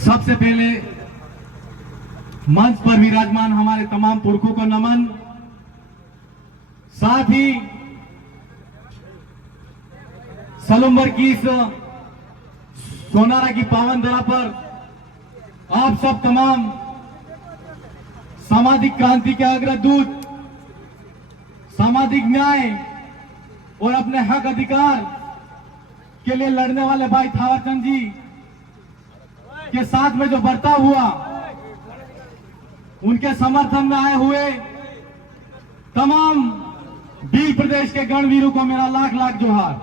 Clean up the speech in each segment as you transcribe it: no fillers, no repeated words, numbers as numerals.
सबसे पहले मंच पर विराजमान हमारे तमाम पुरखों को नमन। साथ ही सलम्बर की इस सोनारा की पावन धरा पर आप सब तमाम सामाजिक क्रांति के अग्रदूत, सामाजिक न्याय और अपने हक अधिकार के लिए लड़ने वाले भाई थावरचंद जी के साथ में जो बर्ताव हुआ, उनके समर्थन में आए हुए तमाम भील प्रदेश के गणवीरों को मेरा लाख लाख जोहार।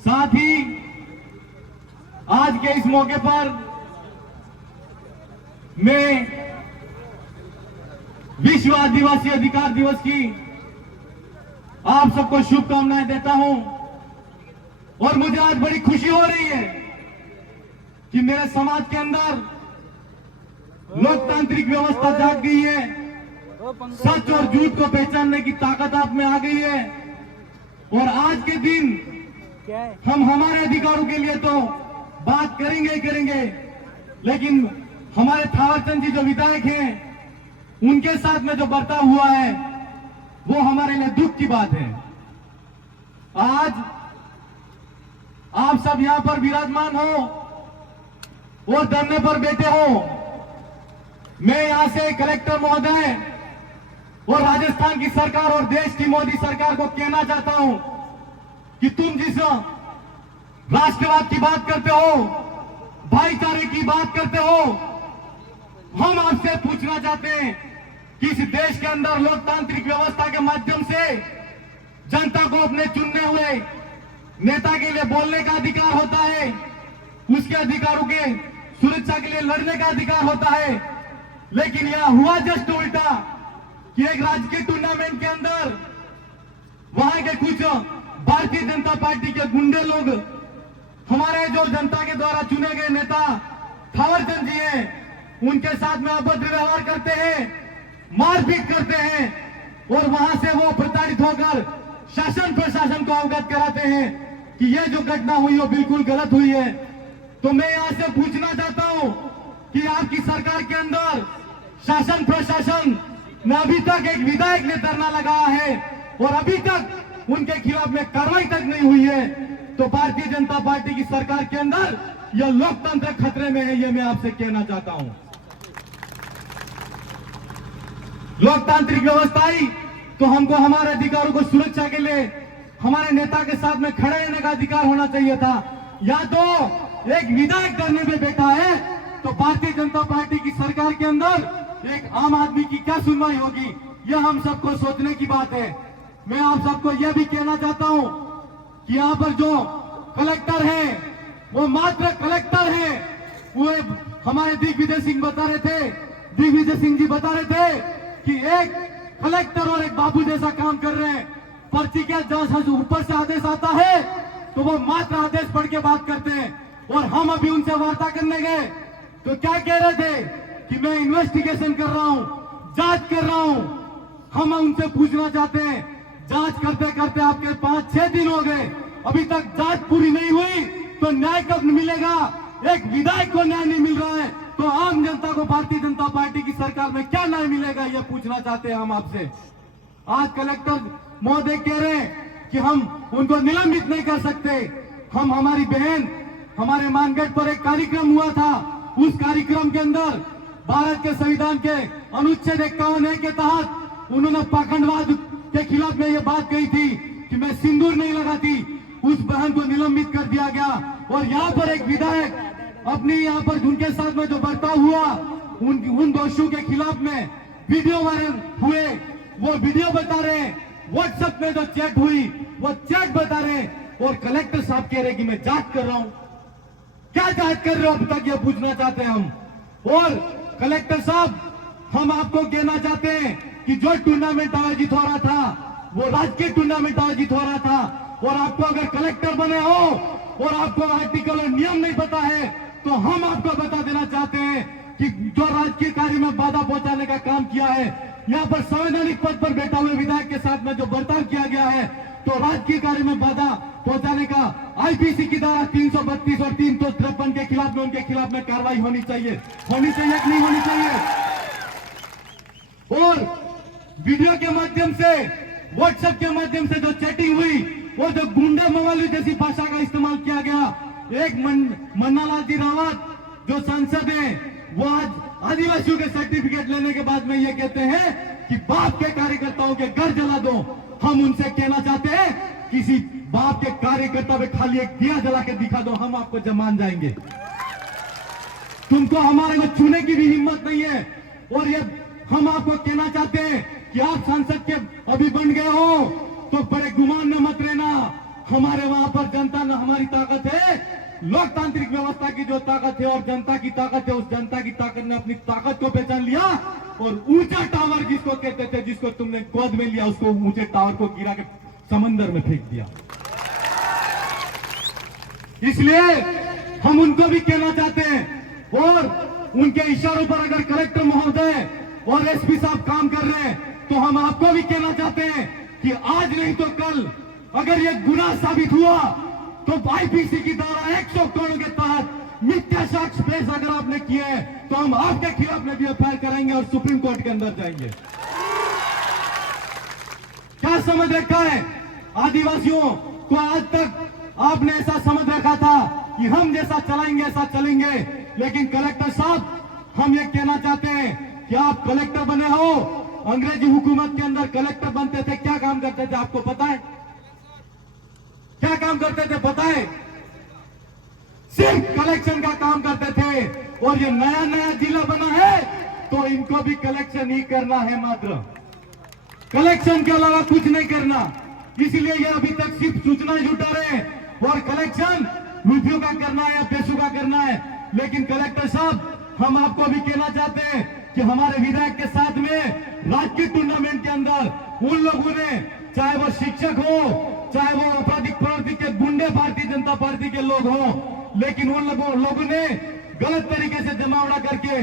साथ ही आज के इस मौके पर मैं विश्व आदिवासी अधिकार दिवस की आप सबको शुभकामनाएं देता हूं। और मुझे आज बड़ी खुशी हो रही है कि मेरे समाज के अंदर लोकतांत्रिक व्यवस्था जाग गई है, सच और झूठ को पहचानने की ताकत आप में आ गई है। और आज के दिन हम हमारे अधिकारों के लिए तो बात करेंगे ही करेंगे, लेकिन हमारे थावरचंद जी जो विधायक हैं, उनके साथ में जो बर्ताव हुआ है वो हमारे लिए दुख की बात है। आज आप सब यहां पर विराजमान हो और धरने पर बैठे हो। मैं यहां से कलेक्टर महोदय और राजस्थान की सरकार और देश की मोदी सरकार को कहना चाहता हूं कि तुम जिस राष्ट्रवाद की बात करते हो, भाईचारे की बात करते हो, हम आपसे पूछना चाहते हैं कि इस देश के अंदर लोकतांत्रिक व्यवस्था के माध्यम से जनता को अपने चुनने हुए नेता के लिए बोलने का अधिकार होता है, उसके अधिकारों के सुरक्षा के लिए लड़ने का अधिकार होता है। लेकिन यह हुआ जस्ट उल्टा कि एक राजकीय टूर्नामेंट के अंदर वहां के कुछ भारतीय जनता पार्टी के गुंडे लोग हमारे जो जनता के द्वारा चुने गए नेता थावरचंद जी हैं, उनके साथ में अभद्र व्यवहार करते हैं, मारपीट करते हैं और वहां से वो प्रताड़ित होकर शासन प्रशासन को अवगत कराते हैं कि ये जो घटना हुई वो बिल्कुल गलत हुई है। तो मैं यहां से पूछना चाहता हूं कि आपकी सरकार के अंदर शासन प्रशासन ने अभी तक एक विधायक ने धरना लगाया है और अभी तक उनके खिलाफ में कार्रवाई तक नहीं हुई है, तो भारतीय जनता पार्टी की सरकार के अंदर यह लोकतंत्र खतरे में है, यह मैं आपसे कहना चाहता हूं। लोकतांत्रिक व्यवस्था ही तो हमको हमारे अधिकारों को सुरक्षा के लिए हमारे नेता के साथ में खड़े रहने का अधिकार होना चाहिए था। या तो एक विधायक धरने में बैठा है तो भारतीय जनता पार्टी की सरकार के अंदर एक आम आदमी की क्या सुनवाई होगी, यह हम सबको सोचने की बात है। मैं आप सबको यह भी कहना चाहता हूं कि यहाँ पर जो कलेक्टर हैं वो मात्र कलेक्टर हैं। वो हमारे दिग्विजय सिंह बता रहे थे, दिग्विजय सिंह जी बता रहे थे कि एक कलेक्टर और एक बाबू जैसा काम कर रहे हैं। पर्ची के जब ऊपर से आदेश आता है तो वो मात्र आदेश पढ़ के बात करते हैं। और हम अभी उनसे वार्ता करने गए तो क्या कह रहे थे कि मैं इन्वेस्टिगेशन कर रहा हूं, जांच कर रहा हूं। हम उनसे पूछना चाहते हैं, जांच करते करते आपके 5-6 दिन हो गए, अभी तक जांच पूरी नहीं हुई तो न्याय कब मिलेगा? एक विधायक को न्याय नहीं मिल रहा है तो आम जनता को भारतीय जनता पार्टी की सरकार में क्या न्याय मिलेगा, यह पूछना चाहते हैं हम आपसे। आज कलेक्टर महोदय कह रहे हैं कि हम उनको निलंबित नहीं कर सकते। हम हमारी बहन हमारे मानगढ़ पर एक कार्यक्रम हुआ था, उस कार्यक्रम के अंदर भारत के संविधान के अनुच्छेद 51A के तहत उन्होंने पाखंडवाद के खिलाफ में ये बात कही थी कि मैं सिंदूर नहीं लगाती, उस बहन को निलंबित कर दिया गया। और यहाँ पर एक विधायक अपनी यहाँ पर उनके साथ में जो बर्ताव हुआ उन दोषियों के खिलाफ में वीडियो वायरल हुए, वो वीडियो बता रहे हैं, व्हाट्सएप में जो चैट हुई वो चैट बता रहे हैं। और कलेक्टर साहब कह रहे हैं कि मैं जांच कर रहा हूं। क्या जांच कर रहे हो अब तक, ये पूछना चाहते हैं हम। और कलेक्टर साहब, हम आपको कहना चाहते हैं कि जो टूर्नामेंट आयोजित हो रहा था वो राजकीय टूर्नामेंट आयोजित हो रहा था, और आपको अगर कलेक्टर बने हो और आपको आर्टिकल और नियम नहीं पता है तो हम आपको बता देना चाहते हैं कि जो राजकीय कार्य में बाधा पहुंचाने का काम किया है, यहाँ पर संवैधानिक पद पर बैठा हुए विधायक के साथ में जो बर्ताव किया गया है, तो राजकीय कार्य में बाधा पहुंचाने का आईपीसी की धारा 332 और 353 के खिलाफ में उनके खिलाफ में कार्रवाई होनी चाहिए कि नहीं होनी चाहिए। और वीडियो के माध्यम से, व्हाट्सएप के माध्यम से जो चैटिंग हुई, वो जो गुंडा मवाली जैसी भाषा का इस्तेमाल किया गया, एक मन्नालाल जी रावत जो सांसद हैं, वो आज आदिवासियों के सर्टिफिकेट लेने के बाद में ये कहते हैं कि बाप के कार्यकर्ताओं के घर जला दो। हम उनसे कहना चाहते हैं, किसी बाप के कार्यकर्ता में खाली एक दिया जला के दिखा दो, हम आपको जमान जाएंगे। तुमको हमारे को छूने की भी हिम्मत नहीं है। और ये हम आपको कहना चाहते हैं कि आप सांसद के अभी बन गए हो तो बड़े गुमान में मत रहना। हमारे वहां पर जनता ने हमारी ताकत है, लोकतांत्रिक व्यवस्था की जो ताकत है और जनता की ताकत है, उस जनता की ताकत ने अपनी ताकत को पहचान लिया और ऊंचा टावर जिसको कहते थे, जिसको तुमने गोद में लिया, उसको ऊंचे टावर को गिरा के समंदर में फेंक दिया। इसलिए हम उनको भी कहना चाहते हैं और उनके इशारों पर अगर कलेक्टर महोदय और एसपी साहब काम कर रहे हैं तो हम आपको भी कहना चाहते हैं कि आज नहीं तो कल अगर ये गुनाह साबित हुआ तो आईपीसी की धारा 100 करोड़ के तहत मिथ्या साक्ष्य पेश अगर आपने किए हैं तो हम आपके खिलाफ में भी एफआईआर कराएंगे और सुप्रीम कोर्ट के अंदर जाएंगे। क्या समझ रखा है आदिवासियों को? आज तक आपने ऐसा समझ रखा था कि हम जैसा चलाएंगे ऐसा चलेंगे, लेकिन कलेक्टर साहब हम ये कहना चाहते हैं कि आप कलेक्टर बने हो, अंग्रेजी हुकूमत के अंदर कलेक्टर बनते थे, क्या काम करते थे आपको पता है? क्या काम करते थे पता है? सिर्फ कलेक्शन का काम करते थे। और ये नया नया जिला बना है तो इनको भी कलेक्शन ही करना है, मात्र कलेक्शन के अलावा कुछ नहीं करना। इसलिए ये अभी तक सिर्फ सूचना जुटा रहे हैं और कलेक्शन रुपयों का करना है या पैसों का करना है। लेकिन कलेक्टर साहब हम आपको भी कहना चाहते हैं कि हमारे विधायक के साथ में राजकीय टूर्नामेंट के अंदर उन लोगों ने, चाहे वो शिक्षक हो, चाहे वो आपराधिक प्रवृत्ति के गुंडे भारतीय जनता पार्टी के लोग हो, लेकिन उन लोगों ने गलत तरीके से जमावड़ा करके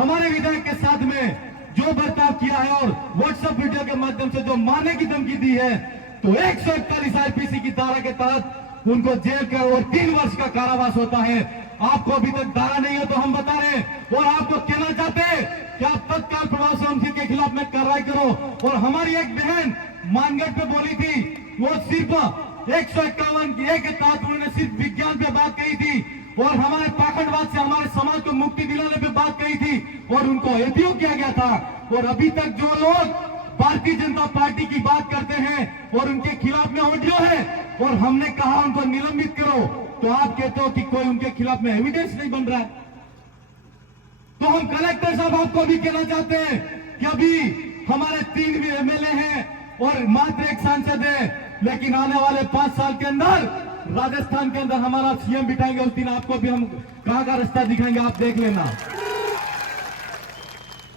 हमारे विधायक के साथ में जो बर्ताव किया है और व्हाट्सएप वीडियो के माध्यम से जो मारने की धमकी दी है, तो 141 आईपीसी की धारा के तहत उनको जेल का और 3 वर्ष का कारावास होता है। आपको अभी तक धारा नहीं है तो हम बता रहे हैं और आपको कहना चाहते हैं कि आप तत्काल प्रभाव से उनके खिलाफ में कार्रवाई करो। और हमारी एक बहन मानगढ़ पे बोली थी, वो सिर्फ 151 के तहत उन्होंने सिर्फ विज्ञान पे बात कही थी और हमारे पाखंडवाद से हमारे समाज को मुक्ति दिलाने पे बात कही थी और उनको एपीओ किया गया था। और अभी तक जो लोग भारतीय जनता पार्टी की बात करते हैं और उनके खिलाफ में ऑडियो है और हमने कहा उनको निलंबित करो, तो आप कहते हो कि कोई उनके खिलाफ में एविडेंस नहीं बन रहा है। तो हम कलेक्टर साहब आपको भी कहना चाहते हैं कि अभी हमारे 3 एमएलए हैं और मात्र 1 सांसद है, लेकिन आने वाले 5 साल के अंदर राजस्थान के अंदर हमारा सीएम बिठाएंगे, उस दिन आपको भी हम कहां का रास्ता दिखाएंगे, आप देख लेना।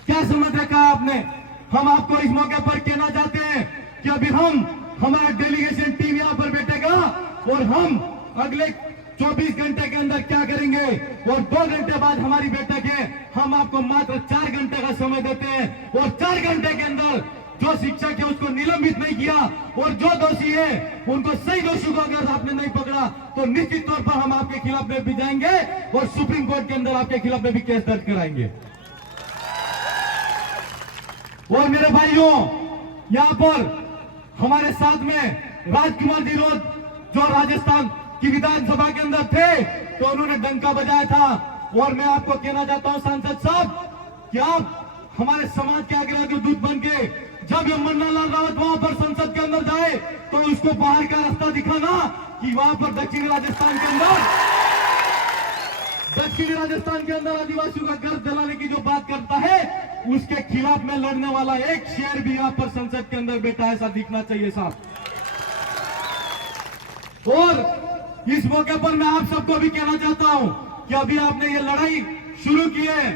क्या समझ रखा है आपने? हम आपको इस मौके पर कहना चाहते हैं कि अभी हमारा डेलीगेशन टीम यहां पर बैठेगा और हम अगले 24 घंटे के अंदर क्या करेंगे और 2 घंटे बाद हमारी बैठक है। हम आपको मात्र 4 घंटे का समय देते हैं और 4 घंटे के अंदर जो शिक्षक है उसको निलंबित नहीं किया और जो दोषी है उनको सही दोषी को अगर आपने नहीं पकड़ा तो निश्चित तौर पर हम आपके खिलाफ में भी जाएंगे और सुप्रीम कोर्ट के अंदर आपके खिलाफ में भी केस दर्ज कराएंगे। और मेरे भाइयों, यहाँ पर हमारे साथ में राजकुमार जी रोज जो राजस्थान की विधानसभा के अंदर थे तो उन्होंने डंका बजाया था। और मैं आपको कहना चाहता हूं सांसद साहब कि आप हमारे समाज के आगे के दूत बन के जब ये मन्नालाल रावत वहां पर संसद के अंदर जाए तो उसको बाहर का रास्ता दिखाना कि वहां पर दक्षिणी राजस्थान के अंदर आदिवासियों का घर जलाने की जो बात करता है उसके खिलाफ में लड़ने वाला एक शेर भी यहाँ पर संसद के अंदर बैठा है, ऐसा दिखना चाहिए साहब। और इस मौके पर मैं आप सबको भी कहना चाहता हूं कि अभी आपने ये लड़ाई शुरू की है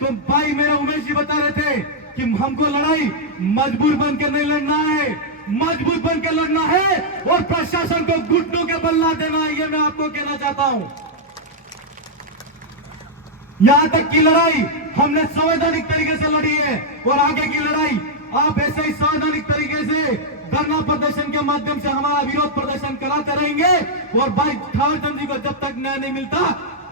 तो भाई मेरे उमेश जी बता रहे थे कि हमको लड़ाई मजबूर बनकर नहीं लड़ना है, मजबूत बनकर लड़ना है और प्रशासन को घुटनों के बल ना देना है, ये मैं आपको कहना चाहता हूं। यहां तक की लड़ाई हमने संवैधानिक तरीके से लड़ी है और आगे की लड़ाई आप ऐसे ही संवैधानिक तरीके से धरना प्रदर्शन के माध्यम से हमारा विरोध प्रदर्शन कराते रहेंगे। और भाई थावर चंद जी को जब तक न्याय नहीं मिलता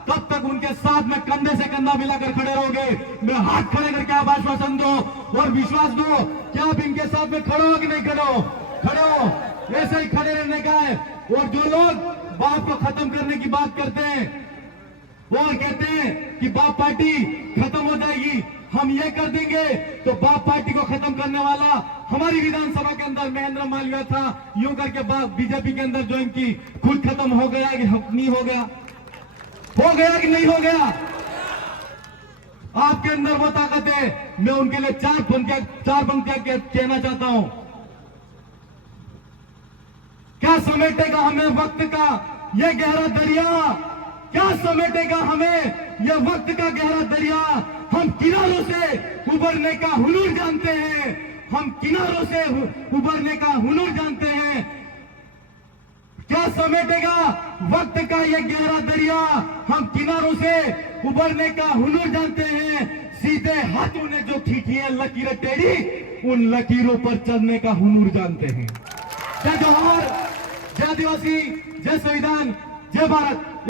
तब तक उनके साथ में कंधे से कंधा मिलाकर खड़े रहोगे। मैं हाथ खड़े करके आप आश्वासन दो और विश्वास दो कि आप इनके साथ में खड़े हो कि नहीं खड़े हो? खड़े हो, ऐसे ही खड़े रहने का है। और जो लोग बाप को खत्म करने की बात करते हैं और कहते हैं कि बाप पार्टी खत्म हो जाएगी, हम ये कर देंगे, तो बाप पार्टी को खत्म करने वाला हमारी विधानसभा के अंदर महेंद्र मालवीय था। यूं करके बीजेपी के अंदर ज्वाइन की, खुद खत्म हो गया कि नहीं हो गया? हो गया कि नहीं हो गया? आपके अंदर वो ताकत है। मैं उनके लिए चार पंक्तियां कहना चाहता हूं। क्या समेटेगा हमें वक्त का ये गहरा दरिया? क्या समेटेगा हमें ये वक्त का गहरा दरिया? हम किनारों से उबरने का हुनर जानते हैं। हम किनारों से उबरने का हुनर जानते हैं। क्या समेटेगा वक्त का ये गहरा दरिया? हम किनारों से उबरने का हुनर जानते हैं। सीधे हाथों ने जो खींची है लकीरें टेढ़ी, उन लकीरों पर चलने का हुनर जानते हैं। जय जोहार, जय आदिवासी, जय संविधान, जय भारत।